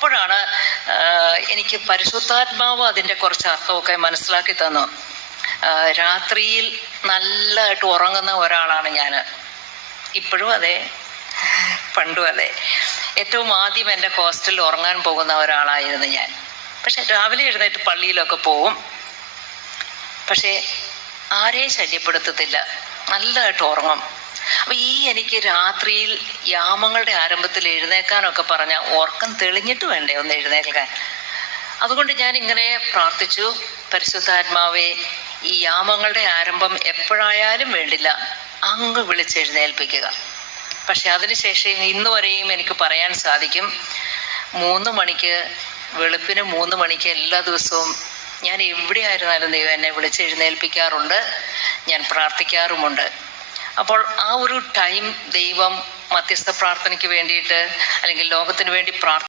അപ്പോഴാണ് എനിക്ക് പരിശുദ്ധാത്മാവ് അതിൻ്റെ കുറച്ച് അർത്ഥമൊക്കെ മനസ്സിലാക്കി തന്നു. രാത്രിയിൽ നല്ലതായിട്ട് ഉറങ്ങുന്ന ഒരാളാണ് ഞാൻ. ഇപ്പോഴും അതെ, പണ്ടും അതെ. ഏറ്റവും ആദ്യം എൻ്റെ ഹോസ്റ്റലിൽ ഉറങ്ങാൻ പോകുന്ന ഒരാളായിരുന്നു ഞാൻ. പക്ഷെ രാവിലെ എഴുന്നേറ്റ് പള്ളിയിലൊക്കെ പോവും. പക്ഷേ ആരെയും ശല്യപ്പെടുത്തത്തില്ല, നല്ലതായിട്ട് ഉറങ്ങും. അപ്പം എനിക്ക് രാത്രിയിൽ യാമങ്ങളുടെ ആരംഭത്തിൽ എഴുന്നേക്കാനൊക്കെ പറഞ്ഞാൽ ഉറക്കം തെളിഞ്ഞിട്ട് വേണ്ടേ ഒന്ന് എഴുന്നേൽക്കാൻ. അതുകൊണ്ട് ഞാൻ ഇങ്ങനെ പ്രാർത്ഥിച്ചു, പരിശുദ്ധാത്മാവേ, ഈ യാമങ്ങളുടെ ആരംഭം എപ്പോഴായാലും വേണ്ടില്ല, അങ്ങ് വിളിച്ചെഴുന്നേൽപ്പിക്കുക. പക്ഷെ അതിനുശേഷം ഇന്ന് വരെയും എനിക്ക് പറയാൻ സാധിക്കും, 3 മണിക്ക്, വെളുപ്പിന് 3 മണിക്ക് എല്ലാ ദിവസവും ഞാൻ എവിടെയായിരുന്നാലും ദൈവം എന്നെ വിളിച്ചെഴുന്നേൽപ്പിക്കാറുണ്ട്, ഞാൻ പ്രാർത്ഥിക്കാറുമുണ്ട്. അപ്പോൾ ആ ഒരു ടൈം ദൈവം മധ്യസ്ഥ പ്രാർത്ഥനയ്ക്ക് വേണ്ടിയിട്ട് അല്ലെങ്കിൽ ലോകത്തിന് വേണ്ടി